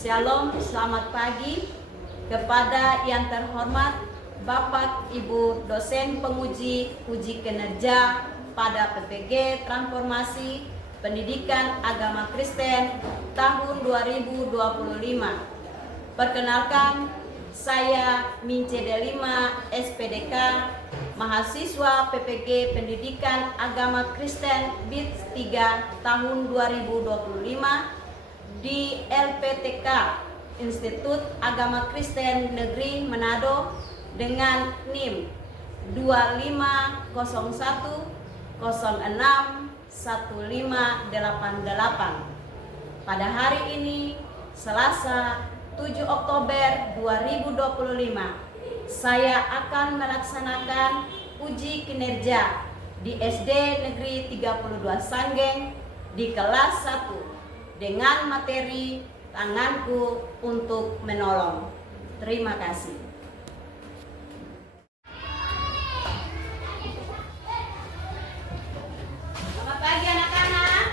Shalom, selamat pagi kepada yang terhormat Bapak Ibu dosen penguji uji kinerja pada PPG Transformasi Pendidikan Agama Kristen tahun 2025. Perkenalkan, saya Mince Delima SPDK, mahasiswa PPG Pendidikan Agama Kristen BITS 3 tahun 2025 di LPTK Institut Agama Kristen Negeri Manado dengan NIM 2501606158. Pada hari ini, Selasa 7 Oktober 2025, saya akan melaksanakan uji kinerja di SD Negeri 32 Sanggeng di kelas 1 dengan materi tanganku untuk menolong. Terima kasih. Selamat pagi anak-anak.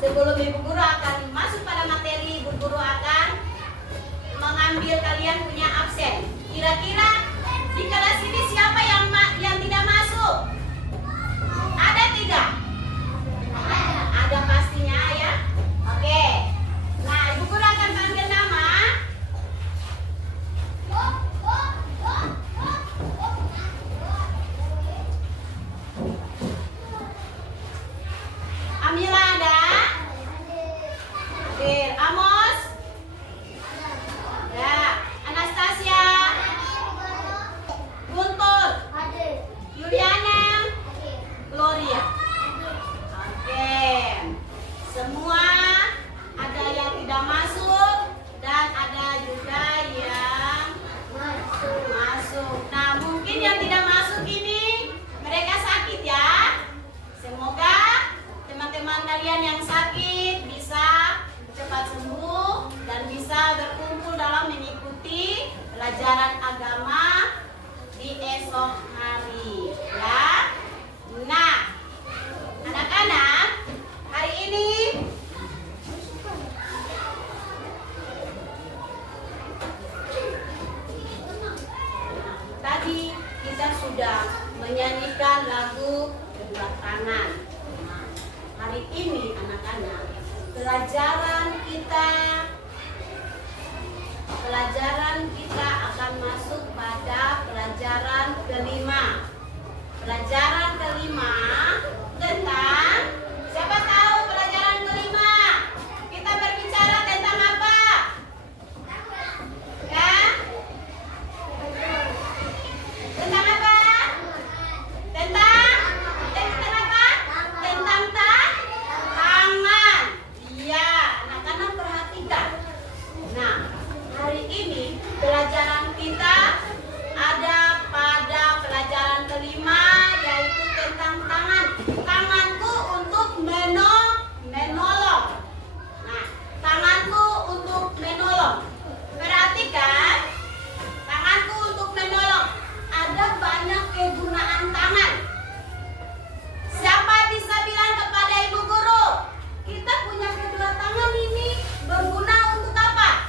Sebelum Ibu Guru akan masuk pada materi, Ibu Guru akan mengambil kalian punya absen. Kira-kira di kelas ini siapa yang tidak masuk? Ada tidak? Ada pastinya ya. Oke. Nah, Ibu Guru akan panggil nama. Amila ada? pelajaran agama di esok hari, ya. Nah, anak-anak, hari ini tadi kita sudah menyanyikan lagu Kedua Tangan. Nah, hari ini anak-anak, pelajaran kita akan masuk pada pelajaran kelima. Pelajaran kelima tentang, siapa tahu pelajaran kelima kita berbicara tentang apa? Ya? Tentang apa? Tentang apa? Tentang tangan. Iya, anak-anak perhatikan. Nah, hari ini pelajaran kita ada pada pelajaran kelima, yaitu tentang tangan. Tanganku untuk menolong. Nah, tanganku untuk menolong. Perhatikan, tanganku untuk menolong. Ada banyak kegunaan tangan. Siapa bisa bilang kepada ibu guru, kita punya kedua tangan ini berguna untuk apa?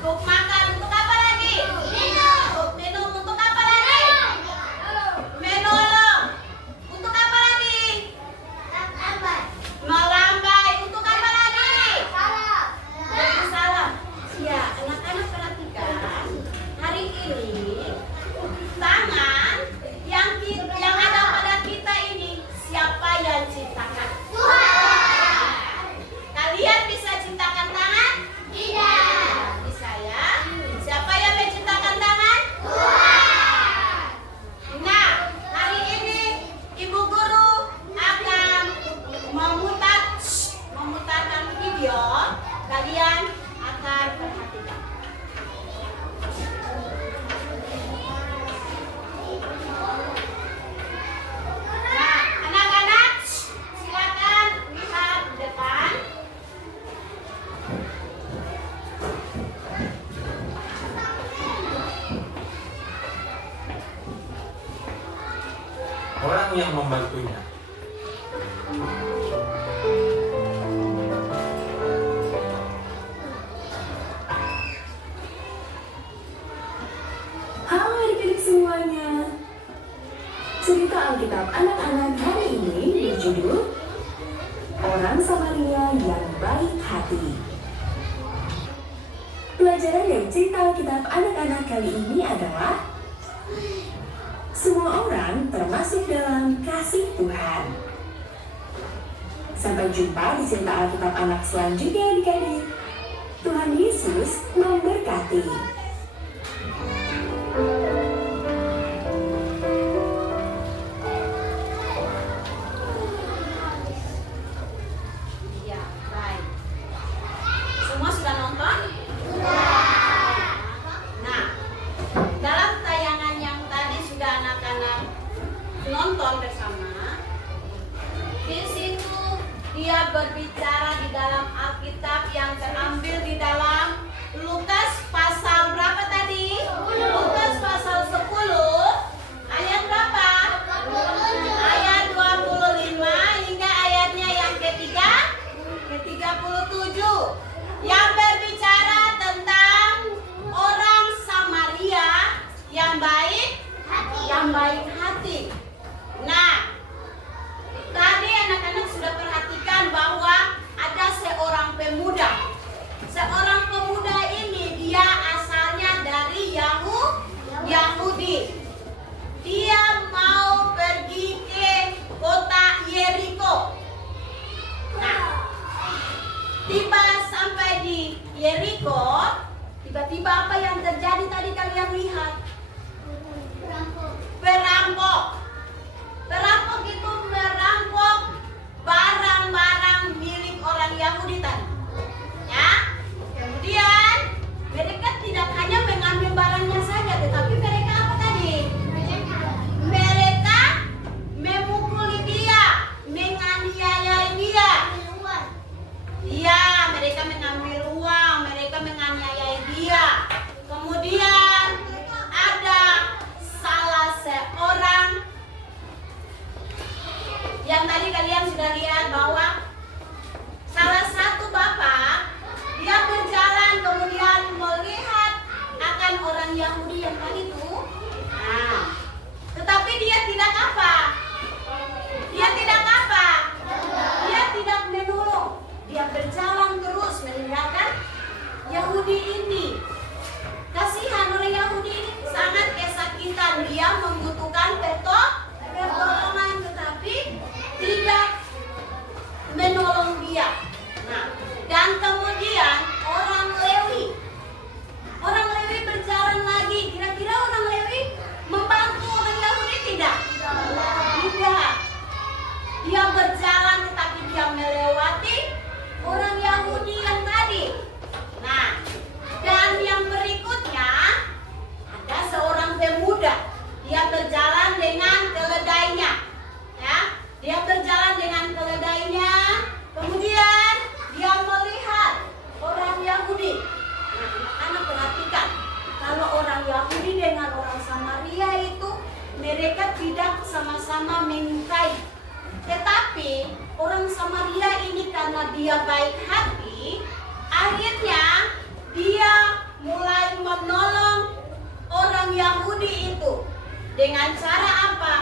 Untuk makan, untuk apa lagi? Untuk minum, untuk apa lagi? Menolong. Untuk apa lagi? Melambai. Untuk apa lagi? Salam. Ya, anak-anak perhatikan. Hari ini tangan yang ada pada kita ini, siapa yang ciptakan? Kalian bisa ciptakan tangan? Tidak. Bisa ya? Siapa yang menciptakan tangan? Nah, hari ini ibu guru akan memutarkan video. Kalian akan perhatikan. Nah, anak-anak, silakan lihat di depan. Orang yang membantunya. Halo adik-adik semuanya. Cerita Alkitab anak-anak hari ini berjudul Orang Samaria yang Baik Hati. Pelajaran dari cerita Alkitab anak-anak kali ini adalah semua orang termasuk dalam kasih Tuhan. Sampai jumpa di cerita Alkitab anak selanjutnya adik-adik. Tuhan Yesus memberkati. Ya, baik. Semua sudah nonton? Nah, dalam tayangan yang tadi sudah anak-anak nonton bersama, di situ dia berbicara di dalam Alkitab yang terambil di dalam Lukas pasal berapa tadi? Lukas pasal 10 ayat berapa? Ayat 25 hingga ayatnya yang ke-37 yang berbicara tentang orang Samaria yang baik hati. Nah, tadi anak-anak sudah perhatikan bahwa ada seorang pemuda. Seorang pemuda ini dia asalnya dari Yahudi. Dia mau pergi ke kota Yeriko. Nah, tiba sampai di Yeriko, tiba-tiba apa yang terjadi tadi kalian lihat? Perampok itu merampok barang-barang milik orang Yahudi tadi. Ya. Kemudian sama-sama menyukai. Tetapi orang Samaria ini karena dia baik hati, akhirnya dia mulai menolong orang Yahudi itu. Dengan cara apa?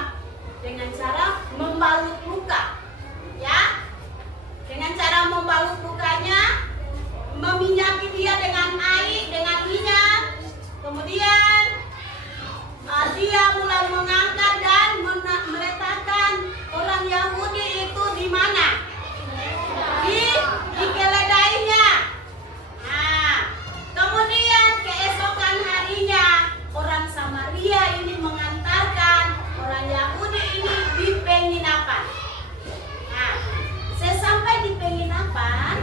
Dengan cara membalut luka. Ya. Dengan cara membalut lukanya, meminyaki dia dengan air, dengan minyak. Kemudian dia mulai mengangkat dan meletakkan orang Yahudi itu di mana? Di keledainya. Nah, kemudian keesokan harinya orang Samaria ini mengantarkan orang Yahudi ini di penginapan. Nah, sesampai di penginapan,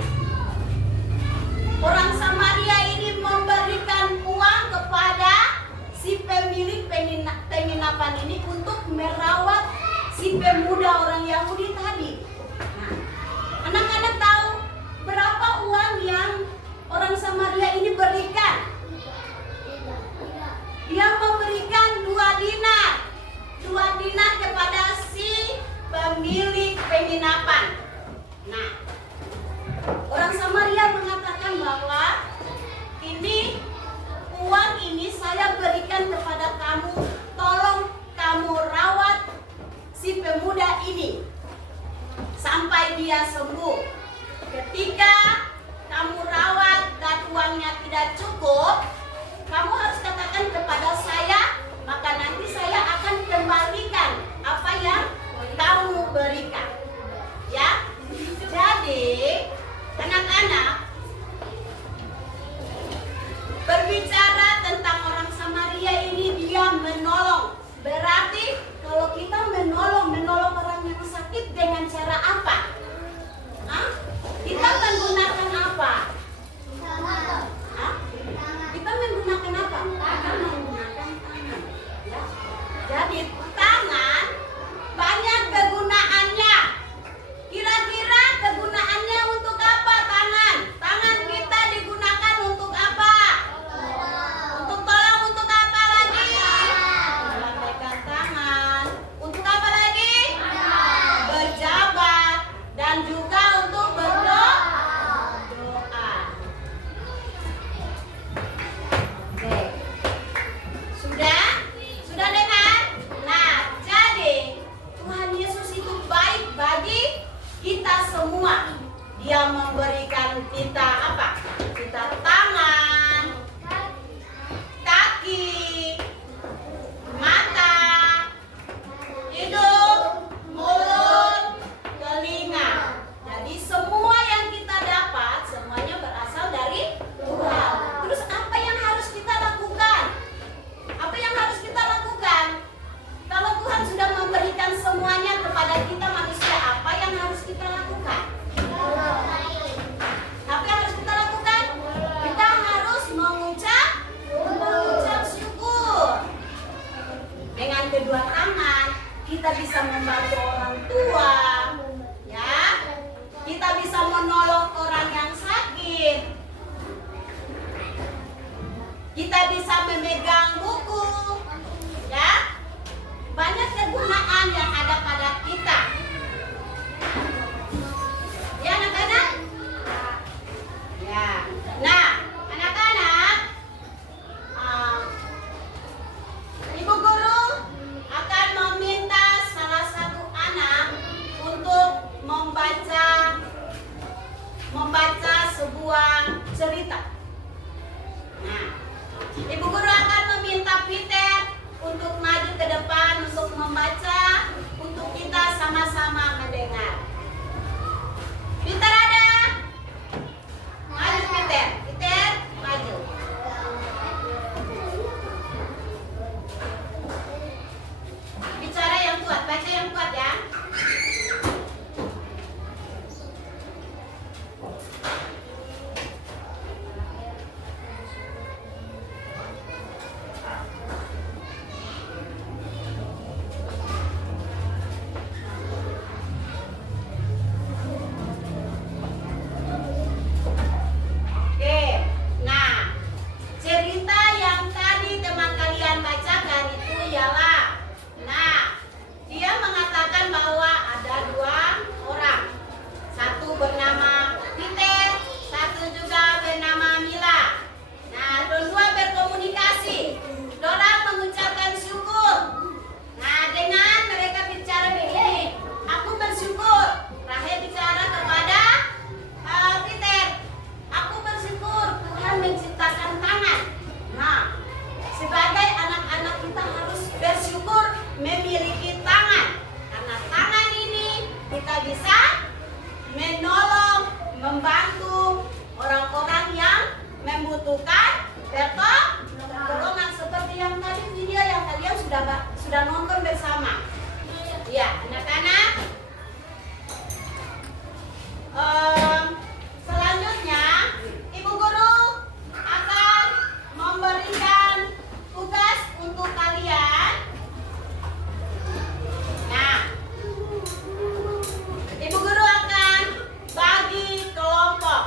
orang Samaria ini memberikan uang kepada si pemilik penginapan ini untuk merawat si pemuda orang Yahudi tadi. Nah, anak-anak tahu berapa uang yang orang Samaria ini berikan? Dia memberikan 2 dinar. 2 dinar kepada si pemilik penginapan. Nah, orang Samaria mengatakan bahwa ini uang ini saya berikan kepada kamu, tolong kamu rawat si pemuda ini sampai dia sembuh. Ketika kamu rawat dan uangnya tidak cukup, kamu harus katakan kepada saya, maka nanti saya akan kembalikan apa yang kamu berikan. Ya, jadi anak-anak, berbicara tentang orang Samaria ini, dia menolong. Berarti kalau kita menolong orang yang sakit dengan cara apa? Hah? Kita menggunakan apa? Hah? Kita menggunakan apa? Kita menggunakan tangan. Ya. Jadi tangan banyak kegunaannya. Kira-kira kegunaannya untuk apa tangan? Tangan kita digunakan untuk apa? Untuk tolong, untuk apa lagi? Melambaikan tangan. Untuk apa lagi? Berjabat. Dan juga untuk berdoa. Oke. Sudah? Sudah dengar? Nah, jadi Tuhan Yesus itu baik bagi kita semua. Dia memberikan kita apa? Kita tangan, kaki, mata, hidung, mulut, telinga. Jadi semua yang kita dapat, semuanya berasal dari Tuhan. Terus apa yang harus kita lakukan? Apa yang harus kita lakukan? Kalau Tuhan sudah memberikan semuanya kepada kita manusia, apa yang harus kita lakukan? Apa yang harus kita lakukan? Kita harus mengucap syukur. Dengan kedua tangan kita bisa membantu orang tua, ya. Kita bisa menolong orang yang sakit. Kita bisa memegang buku, ya. Banyak kegunaan yang ada pada kita. Ya, anak-anak? Ya. Nah, anak-anak, Ibu Guru akan meminta salah satu anak untuk membaca sebuah cerita. Nah, Ibu Guru akan meminta Peter sudah nonton bersama. Ya, anak-anak. Selanjutnya, Ibu Guru akan memberikan tugas untuk kalian. Nah, Ibu Guru akan bagi kelompok.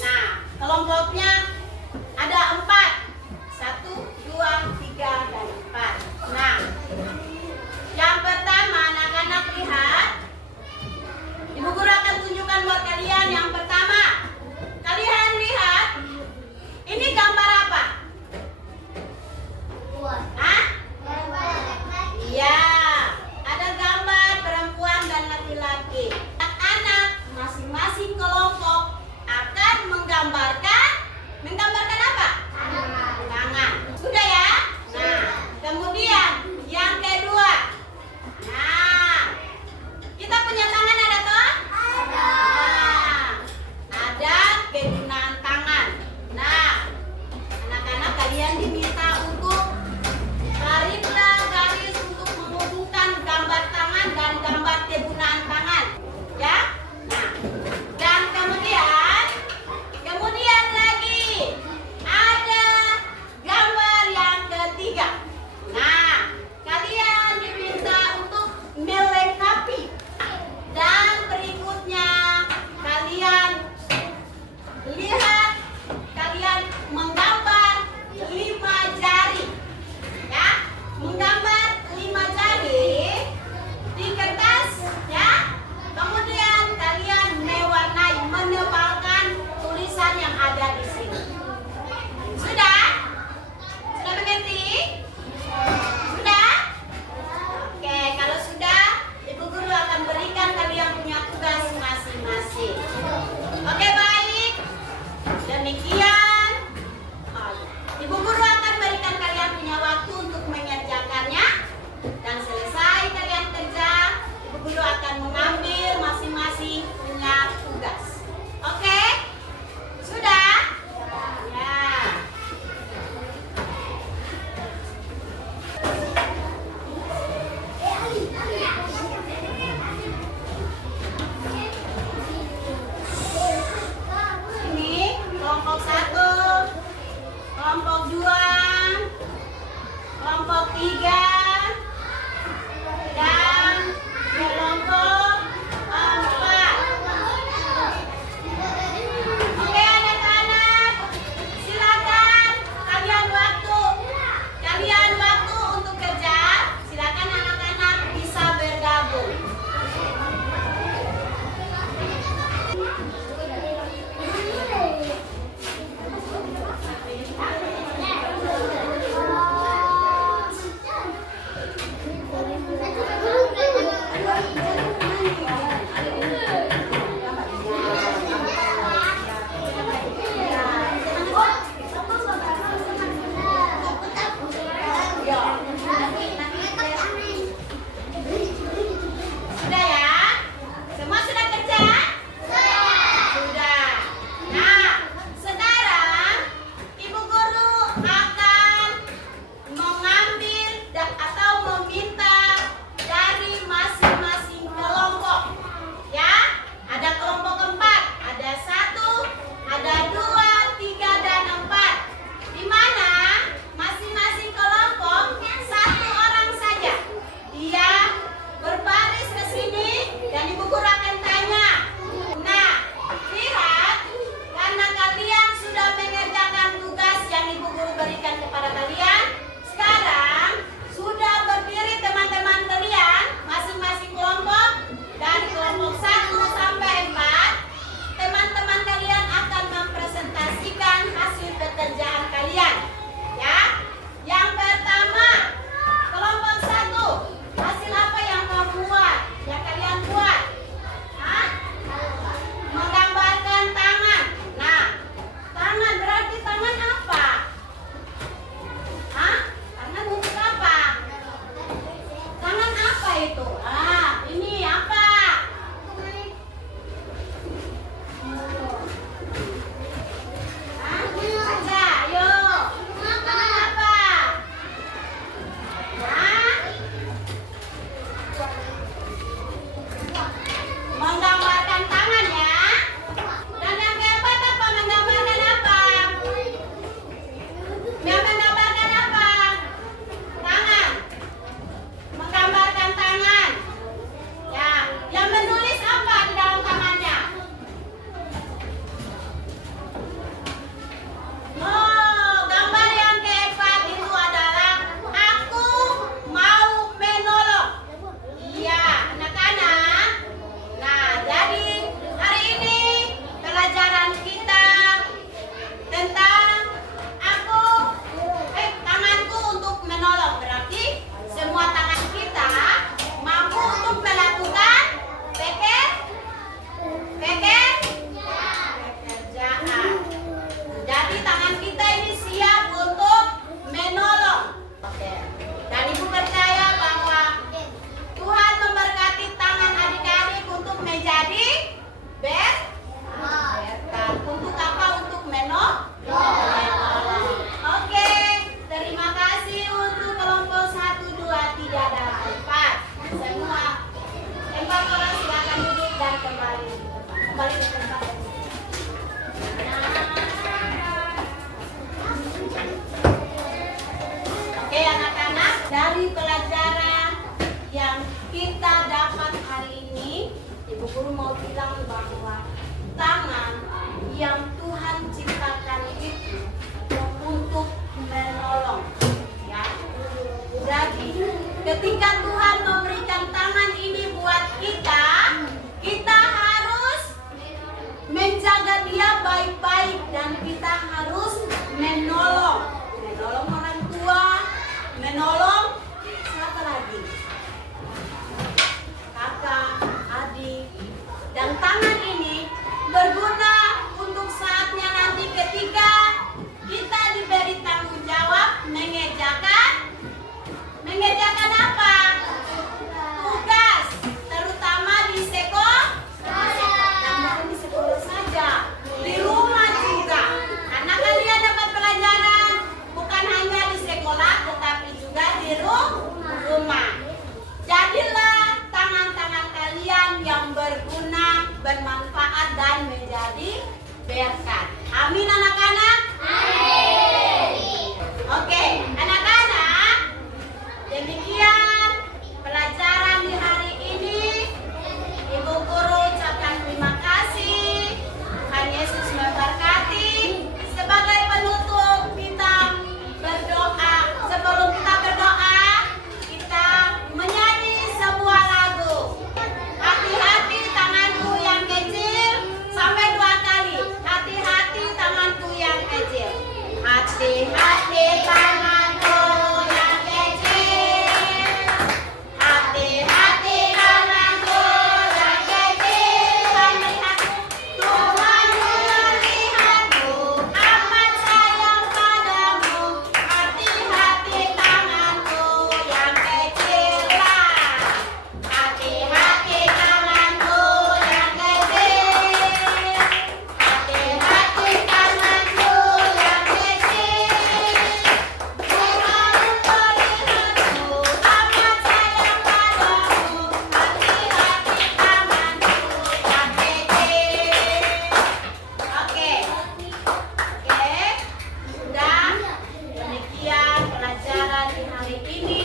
Nah, kelompoknya ada 4. 1, 2, 3, dan 4. Nah, yang pertama anak-anak lihat. Ibu Guru akan tunjukkan buat kalian. Yang pertama, kalian lihat. Ini gambar apa? Hah? Iya, ada gambar perempuan dan laki-laki. Anak-anak masing-masing kelompok akan menggambarkan apa? Tangan. Sudah ya? Nah, kemudian yang kedua. Nah, kita punya tangan ada toh? Nah, ada kegunaan tangan. Nah, anak-anak kalian diminta untuk tariklah garis untuk menghubungkan gambar tangan dan gambar kegunaan tangan. Ya? Nah, dan kemudian lagi ada gambar yang ketiga. Nah, kalian diminta untuk melengkapi. Dan berikutnya kalian lihat, kalian menggambar 5 jari. Ya, menggambar 5 jari di kertas ya. Kemudian kalian menebalkan tulisan yang ada di sini. Sudah? Sudah mengerti? Sudah? Oke, kalau sudah, Ibu Guru akan berikan kalian punya tugas masing-masing. Oke, baik. Demikian. Ibu Guru akan berikan kalian punya waktu untuk mengerjakannya. Dan selesai kalian kerja, Ibu Guru akan mengambil masing-masing punya tugas. Oke? Sudah? Ya. Ini kelompok 1, kelompok 2, kelompok 3, dan kelompok 4. Oke anak-anak, silakan kalian waktu untuk kerja. Silakan anak-anak bisa bergabung. dari pelajaran yang kita dapat hari ini, Ibu Guru mau bilang bahwa tangan yang Tuhan ciptakan itu untuk menolong, ya. Jadi ketika Tuhan memberikan tangan ini buat kita, kita harus menjaga dia baik-baik dan kita harus menolong orang tua, menolong siapa lagi? Kakak, adik. Dan tangan ini berguna untuk saatnya nanti ketika kita diberi tanggung jawab mengerjakan apa? Tugas, terutama di sekolah, dan bukan di sekolah saja, di rumah juga. Karena kalian dapat pelajaran bukan hanya di sekolah, tetapi juga di rumah. Jadilah tangan-tangan kalian yang berguna, bermanfaat, dan menjadi berkat. Amin anak-anak? Amin. Oke, anak-anak, demikian pelajaran di hari ini. Ibu Guru ucapkan terima kasih. Tuhan Yesus memberkati. Sebagai penutup kita berdoa. Sebelum kita berdoa, kita menyanyi sebuah lagu. Hati-hati tanganku yang kecil, sampai 2 kali. Hati-hati tanganku yang kecil. Hati-hati tanganku yang kecil. Hati-hati tanganku yang kecil. Tuhan melihatku, Tuhan melihatku, amat sayang padamu. Hati-hati tanganku yang kecil lah. Hati-hati tanganku yang kecil. Hati-hati tanganku yang kecil. Tuhan melihatku, amat sayang padamu. Hati-hati tanganku yang kecil. Oke. Sudah. Demikian pelajaran di hari ini.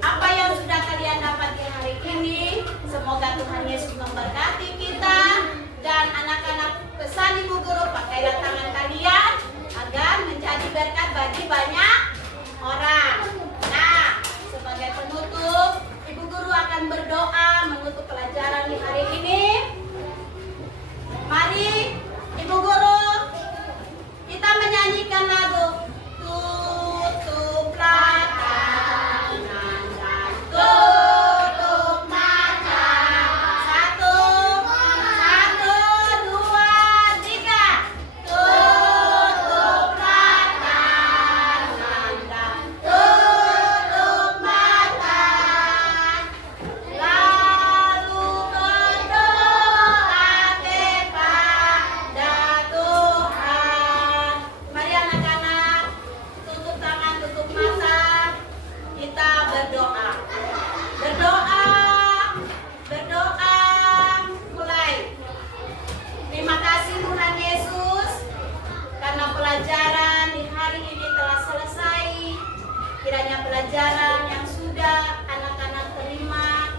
Apa yang sudah kalian dapat di hari ini, semoga Tuhan Yesus memberkati kita. Dan anak-anak, pesan Ibu Guru, pakailah tangan kalian agar menjadi berkat bagi banyak orang. Nah, sebagai penutup, Ibu Guru akan berdoa menutup pelajaran di hari ini. Mari Ibu Guru, kita menyanyikan lagu Tutuplah tangan dan tutup mata. 1, 2, 3. Tutuplah tangan dan tutup mata. Lalu berdoa kepada Tuhan. Mari anak-anak, tutup tangan, tutup mata. Kita berdoa. Berdoa. Mulai. Terima kasih Tuhan Yesus, karena pelajaran di hari ini telah selesai. Kiranya pelajaran yang sudah anak-anak terima,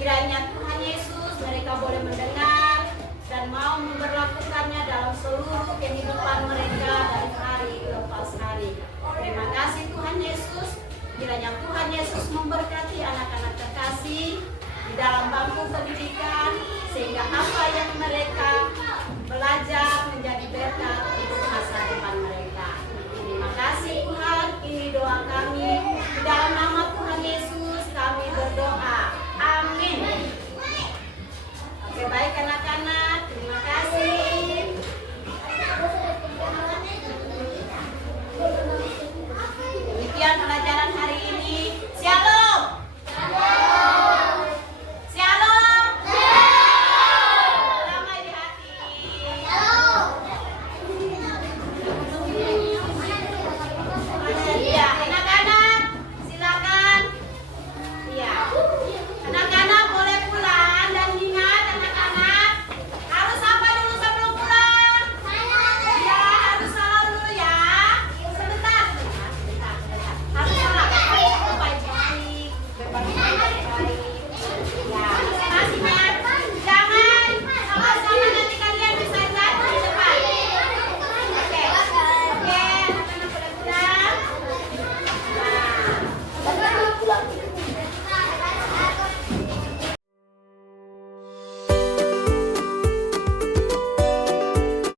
kiranya Tuhan Yesus mereka boleh mendengar dan mau memperlakukannya dalam seluruh kehidupan mereka dari hari lepas hari. Terima kasih Tuhan Yesus. Kiranya Tuhan Yesus memberkati anak-anak terkasih di dalam bangku pendidikan, sehingga apa yang mereka belajar menjadi berkat untuk masa depan mereka. Terima kasih Tuhan, ini doa kami.